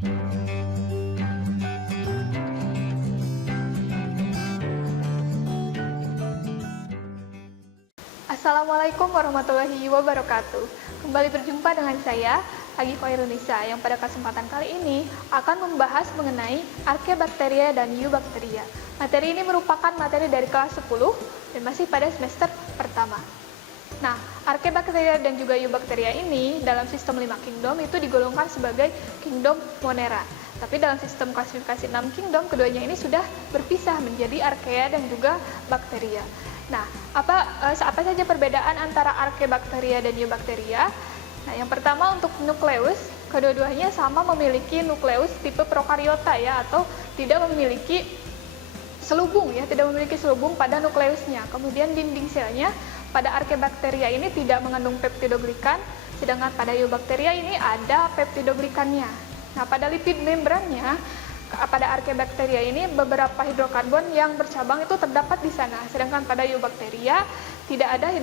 Assalamualaikum warahmatullahi wabarakatuh. Kembali berjumpa dengan saya, Agi Koirunisa, yang pada kesempatan kali ini akan membahas mengenai Archaebacteria dan Eubacteria. Materi ini merupakan materi dari kelas 10 dan masih pada semester pertama. Nah, Archaebacteria dan juga Eubacteria ini dalam sistem 5 kingdom itu digolongkan sebagai kingdom Monera. Tapi dalam sistem klasifikasi 6 kingdom, keduanya ini sudah berpisah menjadi Archaea dan juga Bacteria. Nah, apa saja perbedaan antara Archaebacteria dan Eubacteria? Nah, yang pertama untuk nukleus, kedua-duanya sama memiliki nukleus tipe prokariota ya, atau tidak memiliki selubung ya, tidak memiliki selubung pada nukleusnya. Kemudian dinding selnya pada Archaebacteria ini tidak mengandung peptidoglikan, sedangkan pada Eubacteria ini ada peptidoglikannya. Nah, pada lipid membrannya pada Archaebacteria ini beberapa hidrokarbon yang bercabang itu terdapat di sana, sedangkan pada Eubacteria tidak ada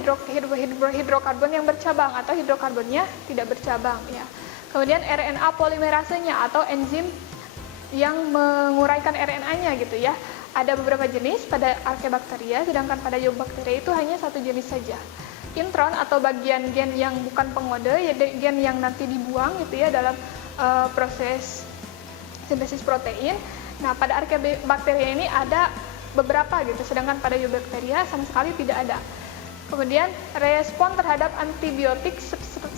hidrokarbon yang bercabang atau hidrokarbonnya tidak bercabang ya. Kemudian RNA polimerasenya atau enzim yang menguraikan RNA-nya gitu ya. Ada beberapa jenis pada Archaebacteria, sedangkan pada Eubacteria itu hanya satu jenis saja. Intron atau bagian gen yang bukan pengode, ya gen yang nanti dibuang gitu ya dalam proses sintesis protein. Nah, pada Archaebacteria ini ada beberapa gitu, sedangkan pada Eubacteria sama sekali tidak ada. Kemudian respon terhadap antibiotik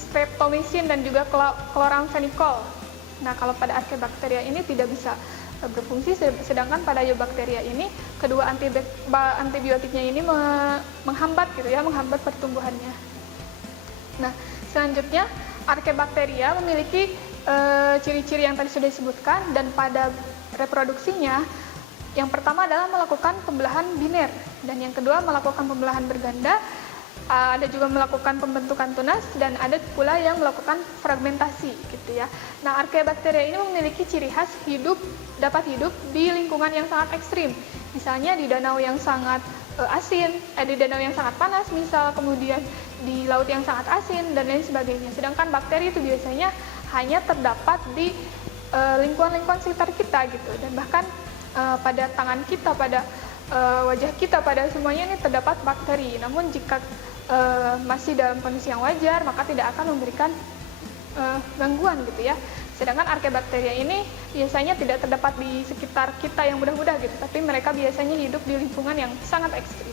streptomycin dan juga chloramphenicol. Nah, kalau pada Archaebacteria ini tidak bisa berfungsi, sedangkan pada Eubacteria ini kedua antibiotiknya ini menghambat gitu ya, menghambat pertumbuhannya. Nah, selanjutnya Archaebacteria memiliki ciri-ciri yang tadi sudah disebutkan, dan pada reproduksinya yang pertama adalah melakukan pembelahan biner, dan yang kedua melakukan pembelahan berganda, ada juga melakukan pembentukan tunas, dan ada pula yang melakukan fragmentasi gitu ya. Nah, Archaebacteria ini memiliki ciri khas dapat hidup di lingkungan yang sangat ekstrim, misalnya di danau yang sangat asin, di danau yang sangat panas misal, kemudian di laut yang sangat asin dan lain sebagainya. Sedangkan bakteri itu biasanya hanya terdapat di lingkungan-lingkungan sekitar kita gitu, dan bahkan pada tangan kita, pada wajah kita, pada semuanya ini terdapat bakteri. Namun jika masih dalam kondisi yang wajar, maka tidak akan memberikan gangguan gitu ya. Sedangkan Archaebacteria ini biasanya tidak terdapat di sekitar kita yang mudah-mudah gitu, tapi mereka biasanya hidup di lingkungan yang sangat ekstrim.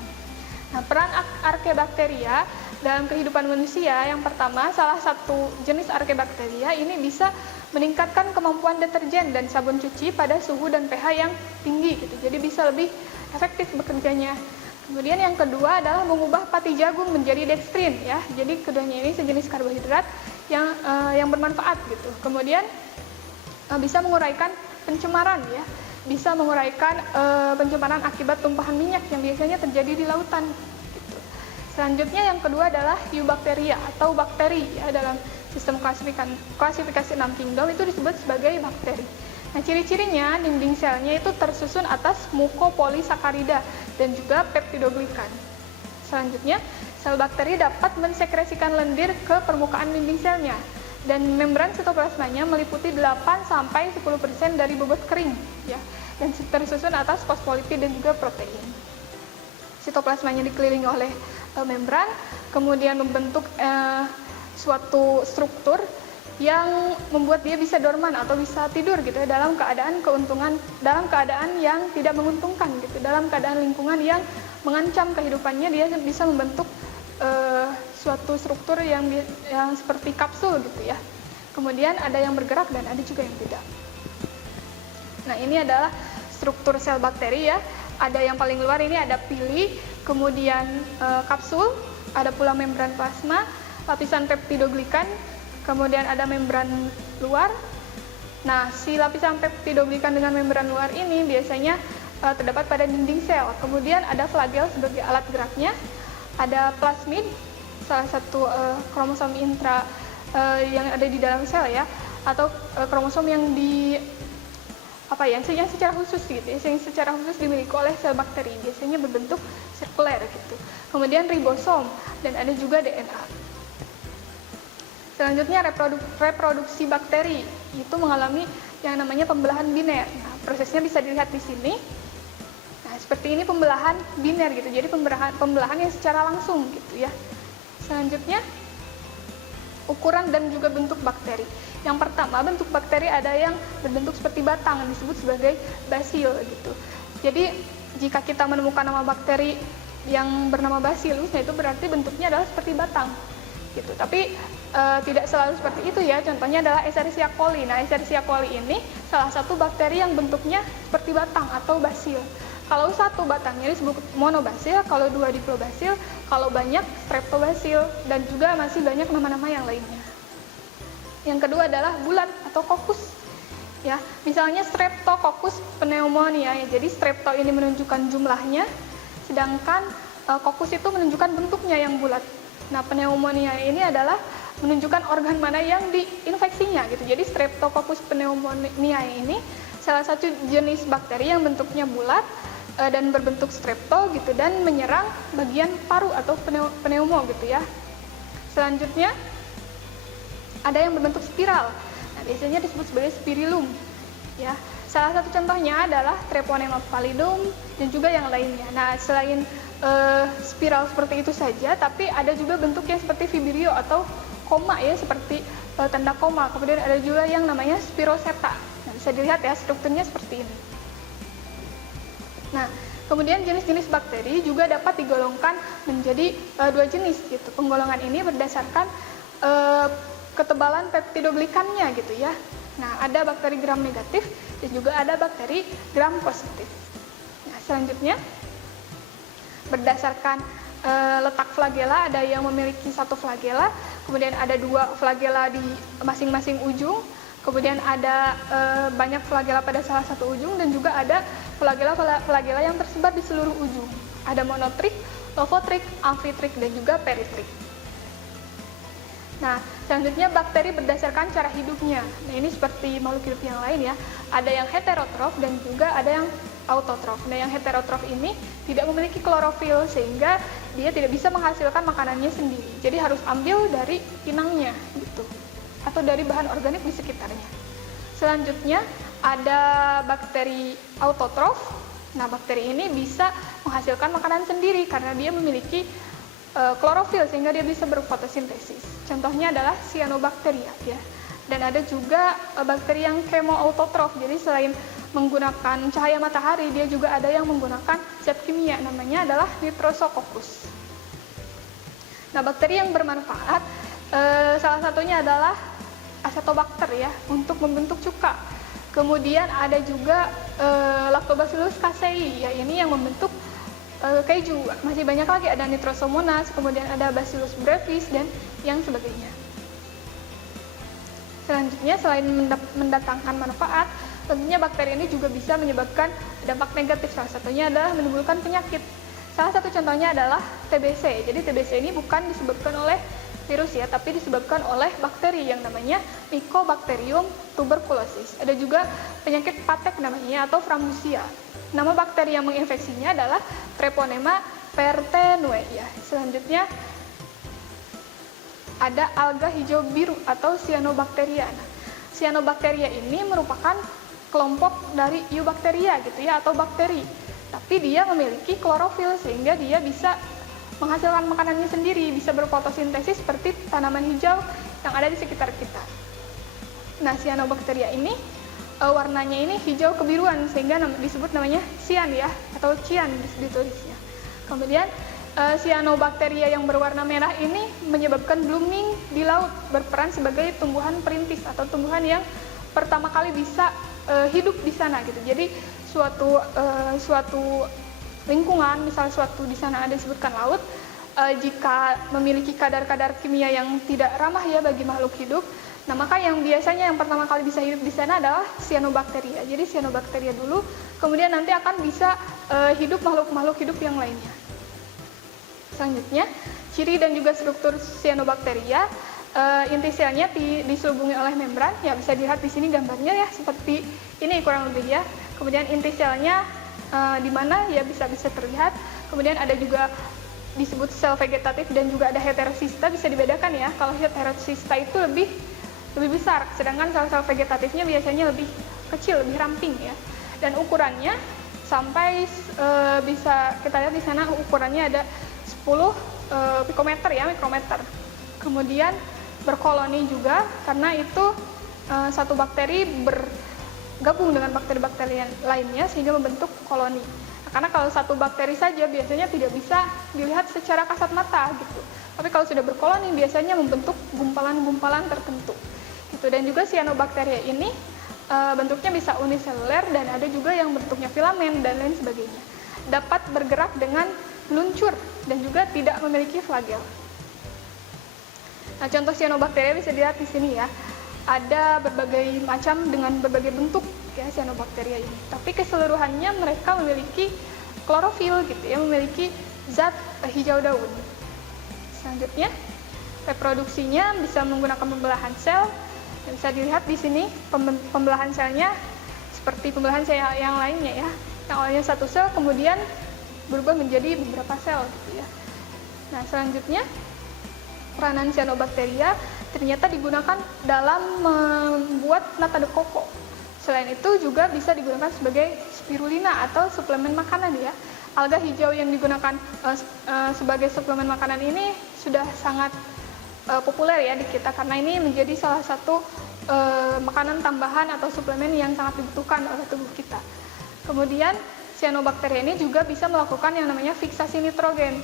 Nah, peran Archaebacteria dalam kehidupan manusia, yang pertama, salah satu jenis Archaebacteria ini bisa meningkatkan kemampuan deterjen dan sabun cuci pada suhu dan pH yang tinggi gitu, jadi bisa lebih efektif bekerjanya. Kemudian yang kedua adalah mengubah pati jagung menjadi dextrin ya, jadi keduanya ini sejenis karbohidrat yang bermanfaat gitu. Kemudian bisa menguraikan pencemaran ya, bisa menguraikan pencemaran akibat tumpahan minyak yang biasanya terjadi di lautan gitu. Selanjutnya yang kedua adalah Eubacteria atau bakteri ya, dalam sistem klasifikasi 6 kingdom itu disebut sebagai bakteri. Nah, ciri-cirinya dinding selnya itu tersusun atas mukopolisakarida dan juga peptidoglikan. Selanjutnya, sel bakteri dapat mensekresikan lendir ke permukaan dinding selnya, dan membran sitoplasmanya meliputi 8-10% dari bobot kering ya, dan tersusun atas fosfolipid dan juga protein. Sitoplasmanya dikelilingi oleh membran, kemudian membentuk suatu struktur yang membuat dia bisa dorman atau bisa tidur gitu ya, dalam keadaan yang tidak menguntungkan gitu, dalam keadaan lingkungan yang mengancam kehidupannya, dia bisa membentuk suatu struktur yang seperti kapsul gitu ya. Kemudian ada yang bergerak dan ada juga yang tidak. Nah, ini adalah struktur sel bakteri ya. Ada yang paling luar ini ada pili, kemudian kapsul, ada pula membran plasma, lapisan peptidoglikan, kemudian ada membran luar. Nah, si lapisan peptidoglikan dengan membran luar ini biasanya terdapat pada dinding sel. Kemudian ada flagel sebagai alat geraknya, ada plasmid, salah satu kromosom intra yang ada di dalam sel ya, atau kromosom yang yang secara khusus gitu ya, yang secara khusus dimiliki oleh sel bakteri, biasanya berbentuk sirkuler gitu. Kemudian ribosom dan ada juga DNA. Selanjutnya reproduksi bakteri, itu mengalami yang namanya pembelahan biner. Nah, prosesnya bisa dilihat di sini. Nah, seperti ini pembelahan biner gitu. Jadi pembelahan yang secara langsung gitu ya. Selanjutnya ukuran dan juga bentuk bakteri. Yang pertama, bentuk bakteri ada yang berbentuk seperti batang, disebut sebagai basil gitu. Jadi jika kita menemukan nama bakteri yang bernama bacillus, nah itu berarti bentuknya adalah seperti batang gitu. Tapi tidak selalu seperti itu ya. Contohnya adalah Escherichia coli. Nah, Escherichia coli ini salah satu bakteri yang bentuknya seperti batang atau basil. Kalau satu batangnya disebut monobacil, kalau dua diplobacil, kalau banyak streptobacil, dan juga masih banyak nama-nama yang lainnya. Yang kedua adalah bulat atau kokus. Ya, misalnya Streptococcus pneumonia ya. Jadi strepto ini menunjukkan jumlahnya, sedangkan kokus itu menunjukkan bentuknya yang bulat. Nah, pneumonia ini adalah menunjukkan organ mana yang diinfeksinya gitu. Jadi Streptococcus pneumonia ini salah satu jenis bakteri yang bentuknya bulat dan berbentuk strepto gitu, dan menyerang bagian paru atau pneumo gitu ya. Selanjutnya ada yang berbentuk spiral. Nah, biasanya disebut sebagai spirillum ya. Salah satu contohnya adalah Treponema pallidum dan juga yang lainnya. Nah, selain spiral seperti itu saja, tapi ada juga bentuk yang seperti vibrio atau koma ya, seperti tanda koma. Kemudian ada juga yang namanya spiroseta. Nah, bisa dilihat ya strukturnya seperti ini. Nah, kemudian jenis-jenis bakteri juga dapat digolongkan menjadi dua jenis gitu. Penggolongan ini berdasarkan ketebalan peptidoglikannya gitu ya. Nah, ada bakteri gram negatif dan juga ada bakteri gram positif. Nah, selanjutnya berdasarkan letak flagela, ada yang memiliki satu flagela, kemudian ada dua flagela di masing-masing ujung, kemudian ada banyak flagela pada salah satu ujung, dan juga ada flagela yang tersebar di seluruh ujung. Ada monotrik, lofotrik, amfitrik, dan juga peritrik. Nah, selanjutnya bakteri berdasarkan cara hidupnya. Nah, ini seperti makhluk hidup yang lain ya. Ada yang heterotrof dan juga ada yang autotrof. Nah, yang heterotrof ini tidak memiliki klorofil sehingga dia tidak bisa menghasilkan makanannya sendiri. Jadi harus ambil dari inangnya gitu, atau dari bahan organik di sekitarnya. Selanjutnya ada bakteri autotrof. Nah, bakteri ini bisa menghasilkan makanan sendiri karena dia memiliki klorofil sehingga dia bisa berfotosintesis. Contohnya adalah cyanobacteria ya. Dan ada juga bakteri yang chemoautotrof. Jadi selain menggunakan cahaya matahari, dia juga ada yang menggunakan zat kimia, namanya adalah nitrosococcus. Nah, bakteri yang bermanfaat salah satunya adalah acetobacter ya, untuk membentuk cuka. Kemudian ada juga Lactobacillus casei ya, ini yang membentuk keju. Masih banyak lagi, ada Nitrosomonas, kemudian ada Bacillus brevis dan yang sebagainya. Selanjutnya, selain mendatangkan manfaat, tentunya bakteri ini juga bisa menyebabkan dampak negatif. Salah satunya adalah menimbulkan penyakit. Salah satu contohnya adalah TBC. Jadi TBC ini bukan disebabkan oleh virus ya, tapi disebabkan oleh bakteri yang namanya Mycobacterium tuberculosis. Ada juga penyakit patek namanya, atau Frambusia. Nama bakteri yang menginfeksinya adalah Treponema pertenue ya. Selanjutnya ada alga hijau biru atau Cyanobacteria. Nah, Cyanobacteria ini merupakan kelompok dari Eubacteria gitu ya, atau bakteri. Tapi dia memiliki klorofil sehingga dia bisa menghasilkan makanannya sendiri, bisa berfotosintesis seperti tanaman hijau yang ada di sekitar kita. Nah, Cyanobacteria ini warnanya ini hijau kebiruan sehingga disebut namanya cyan ya, atau cyan ditulisnya. Kemudian Cyanobacteria yang berwarna merah ini menyebabkan blooming di laut, berperan sebagai tumbuhan perintis atau tumbuhan yang pertama kali bisa hidup di sana gitu. Jadi suatu lingkungan, misalnya suatu di sana ada disebutkan laut, jika memiliki kadar-kadar kimia yang tidak ramah ya bagi makhluk hidup, nah maka yang biasanya yang pertama kali bisa hidup di sana adalah Cyanobacteria. Jadi Cyanobacteria dulu, kemudian nanti akan bisa hidup makhluk-makhluk hidup yang lainnya. Selanjutnya, ciri dan juga struktur Cyanobacteria, inti selnya diselubungi oleh membran, ya bisa dilihat di sini gambarnya ya, seperti ini kurang lebih ya. Kemudian inti selnya di mana ya bisa terlihat. Kemudian ada juga disebut sel vegetatif dan juga ada heterosista, bisa dibedakan ya. Kalau heterosista itu lebih besar, sedangkan sel-sel vegetatifnya biasanya lebih kecil, lebih ramping ya. Dan ukurannya sampai bisa kita lihat di sana ukurannya ada 10 pikometer ya, mikrometer. Kemudian berkoloni juga karena itu satu bakteri bergabung dengan bakteri-bakteri lainnya sehingga membentuk koloni. Karena kalau satu bakteri saja biasanya tidak bisa dilihat secara kasat mata gitu. Tapi kalau sudah berkoloni biasanya membentuk gumpalan-gumpalan tertentu. Gitu. Dan juga cyanobacteria ini bentuknya bisa uniseluler dan ada juga yang bentuknya filamen dan lain sebagainya. Dapat bergerak dengan meluncur dan juga tidak memiliki flagel. Nah, contoh cyanobacteria bisa dilihat di sini ya. Ada berbagai macam dengan berbagai bentuk ya cyanobacteria ini. Tapi keseluruhannya mereka memiliki klorofil gitu ya, memiliki zat hijau daun. Selanjutnya, reproduksinya bisa menggunakan pembelahan sel. Dan bisa dilihat di sini pembelahan selnya seperti pembelahan sel yang lainnya ya. Yang awalnya satu sel kemudian berubah menjadi beberapa sel gitu ya. Nah, selanjutnya peranan cyanobacteria ternyata digunakan dalam membuat nata de coco. Selain itu juga bisa digunakan sebagai spirulina atau suplemen makanan ya. Alga hijau yang digunakan sebagai suplemen makanan ini sudah sangat populer ya di kita karena ini menjadi salah satu makanan tambahan atau suplemen yang sangat dibutuhkan oleh tubuh kita. Kemudian cyanobacteria ini juga bisa melakukan yang namanya fiksasi nitrogen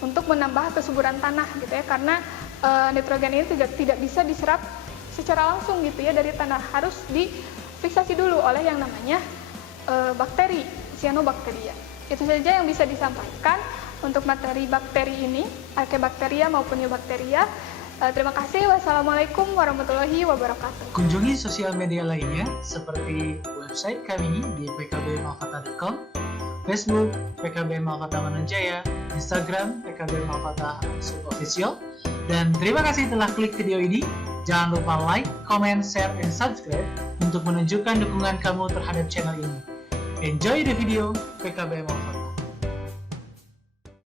untuk menambah kesuburan tanah gitu ya, karena nitrogen ini tidak bisa diserap secara langsung gitu ya dari tanah, harus difiksasi dulu oleh yang namanya bakteri cyanobacteria. Itu saja yang bisa disampaikan untuk materi bakteri ini, Archaebacteria maupun Eubacteria. Terima kasih. Wassalamualaikum warahmatullahi wabarakatuh. Kunjungi sosial media lainnya seperti website kami di pkbmalfata.com, Facebook PKB Malfata Manunjaya, Instagram PKB Malfata Official. Dan terima kasih telah klik video ini. Jangan lupa like, comment, share, dan subscribe untuk menunjukkan dukungan kamu terhadap channel ini. Enjoy the video PKB Malfata.